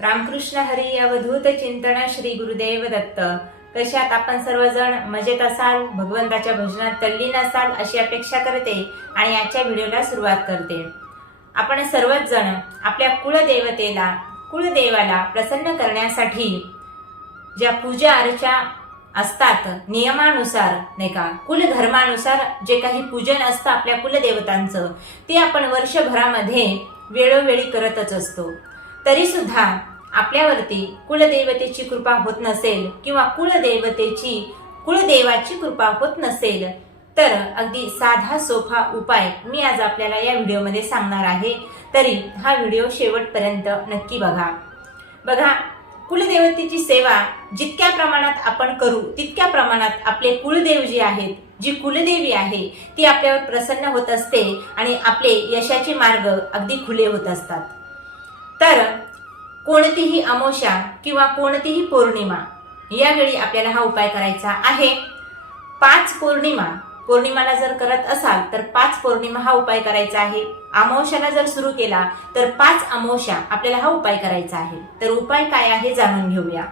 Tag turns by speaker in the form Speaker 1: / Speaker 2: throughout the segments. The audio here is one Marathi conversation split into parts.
Speaker 1: रामकृष्ण हरी अवधूत चिंतन श्री गुरुदेव दत्त. कशात आपण सर्वजण मजेत असाल भगवंताच्या भजनात तल्लीन असाल अशी अपेक्षा करते आणि आजच्या व्हिडिओला सुरुवात करते. आपण सर्वच जण आपल्या कुलदेवतेला कुलदेवाला प्रसन्न करण्यासाठी ज्या पूजा अर्चा असतात नियमानुसार नाही का कुलधर्मानुसार जे काही पूजन असतं आपल्या कुलदेवतांचं ते आपण वर्षभरामध्ये वेळोवेळी करतच असतो. तरी सुद्धा आपल्यावरती कुलदेवतेची कृपा होत नसेल किंवा कुलदेवतेची कुलदेवाची कृपा होत नसेल तर अगदी साधा सोफा उपाय मी आज आपल्याला या व्हिडिओमध्ये सांगणार आहे. तरी हा व्हिडिओ शेवटपर्यंत नक्की बघा. बघा कुलदेवतेची सेवा जितक्या प्रमाणात आपण करू तितक्या प्रमाणात आपले कुलदेव जे आहेत जी कुलदेवी आहे ती आपल्यावर प्रसन्न होत असते आणि आपले यशाचे मार्ग अगदी खुले होत असतात. तर कोणतीही अमोशा किंवा कोणतीही पौर्णिमा यावेळी आपल्याला हा उपाय करायचा आहे. पाच पौर्णिमा पौर्णिमाला जर करत असाल तर पाच पौर्णिमा हा उपाय करायचा आहे. अमावश्याला जर सुरू केला तर पाच अमावश्या आपल्याला हा उपाय करायचा आहे. तर उपाय काय आहे जाणून घेऊया.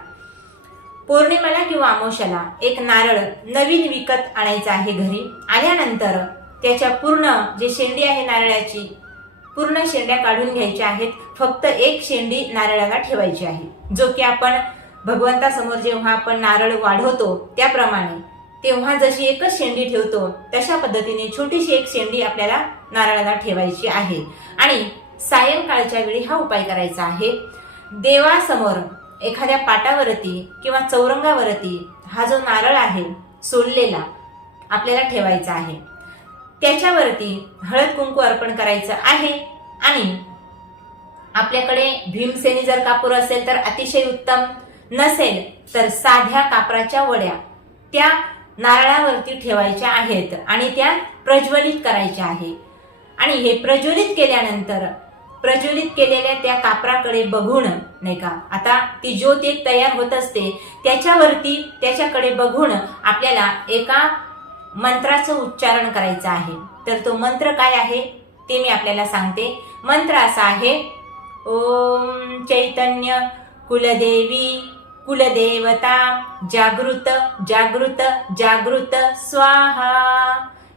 Speaker 1: पौर्णिमाला किंवा अमावश्याला एक नारळ नवीन विकत आणायचं आहे घरी. आल्यानंतर त्याच्या पूर्ण जे शेंडी आहे नारळाची पूर्ण शेंड्या काढून घ्यायच्या आहेत. फक्त एक शेंडी नारळाला ठेवायची आहे. जो की आपण भगवंतासमोर जेव्हा आपण नारळ वाढवतो त्याप्रमाणे तेव्हा जशी एकच शेंडी ठेवतो तशा पद्धतीने छोटीशी एक शेंडी आपल्याला नारळाला ठेवायची आहे. आणि सायंकाळच्या वेळी हा उपाय करायचा आहे. देवासमोर एखाद्या पाटावरती किंवा चौरंगावरती हा जो नारळ आहे सोललेला आपल्याला ठेवायचा आहे. त्याच्यावरती हळद कुंकू अर्पण करायचं आहे. आणि आपल्याकडे भीमसेनी जर कापूर असेल तर अतिशय उत्तम. नसेल तर साध्या कापराच्या वड्या त्या नारळावरती ठेवायच्या आहेत आणि त्या प्रज्वलित करायच्या आहे. आणि हे प्रज्वलित केल्यानंतर प्रज्वलित केलेल्या त्या कापराकडे बघून नाही का आता ती ज्योत एक तयार होत असते. त्याच्यावरती त्याच्याकडे बघून आपल्याला एका मंत्राचं उच्चारण करायचं आहे. तर तो मंत्र काय आहे? ते मी आपल्याला सांगते. मंत्र असा आहे ओम चैतन्य कुलदेवी कुलदेवता जागृत जागृत जागृत स्वाहा.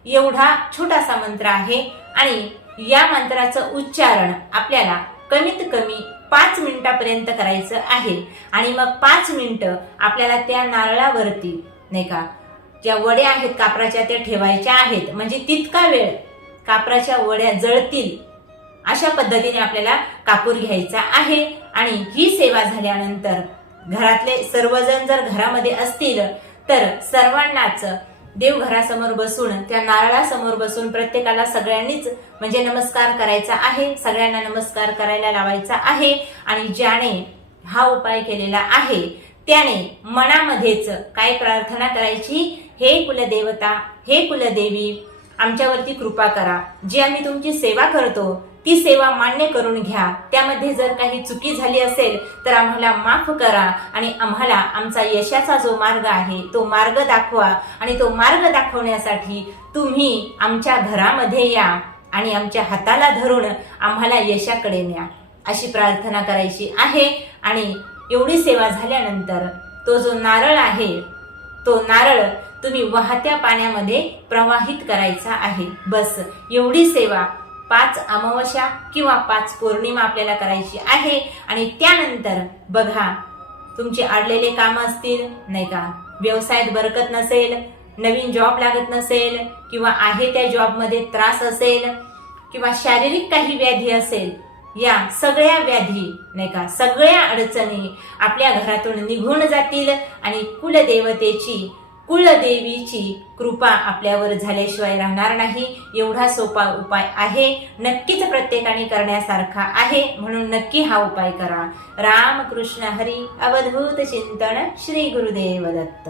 Speaker 1: एवढा छोटासा मंत्र आहे आणि या मंत्राचं उच्चारण आपल्याला कमीत कमी पाच मिनिटापर्यंत करायचं आहे. आणि मग पाच मिनिटं आपल्याला त्या नारळावरती नाही का ज्या वड्या आहेत कापराच्या त्या ठेवायच्या आहेत. म्हणजे तितका वेळ कापराच्या वड्या जळतील अशा पद्धतीने आपल्याला कापूर घ्यायचा आहे. आणि ही सेवा झाल्यानंतर घरातले सर्वजण जर घरामध्ये असतील तर सर्वांनाच देवघरासमोर बसून त्या नारळासमोर बसून प्रत्येकाला सगळ्यांनीच म्हणजे नमस्कार करायचा आहे. सगळ्यांना नमस्कार करायला लावायचा आहे. आणि ज्याने हा उपाय केलेला आहे त्याने मनामध्येच काय प्रार्थना करायची? हे कुलदेवता हे कुलदेवी आमच्यावरती कृपा करा. जी आम्ही तुमची सेवा करतो ती सेवा मान्य करून घ्या. त्यामध्ये जर काही चुकी झाली असेल तर आम्हाला माफ करा आणि आम्हाला आमचा यशाचा जो मार्ग आहे तो मार्ग दाखवा. आणि तो मार्ग दाखवण्यासाठी तुम्ही आमच्या घरामध्ये या आणि आमच्या हाताला धरून आम्हाला यशाकडे न्या. अशी प्रार्थना करायची आहे आणि एवढी सेवा झाल्यानंतर तो जो नारळ आहे तो नारळ तुम्ही वाहत्या पाण्यामध्ये प्रवाहित करायचा आहे. बस एवढी सेवा पाच अमावस्या किंवा पाच पौर्णिमा आपल्याला करायची आहे आणि त्यानंतर बघा तुमचे अडलेले काम असतील नाही का? व्यवसायात बरकत नसेल नवीन जॉब लागत नसेल किंवा आहे त्या जॉबमध्ये त्रास असेल किंवा शारीरिक काही व्याधी असेल या सगळ्या व्याधी नाही का? सगळ्या अडचणी आपल्या घरातून निघून जातील आणि कुलदेवतेची कुलदेवीची कृपा आपल्यावर झाल्याशिवाय राहणार नाही. एवढा सोपा उपाय आहे. नक्कीच प्रत्येकाने करण्यासारखा आहे. म्हणून नक्की हा उपाय करा. राम कृष्ण हरी अवधूत चिंतन श्री गुरुदेव दत्त.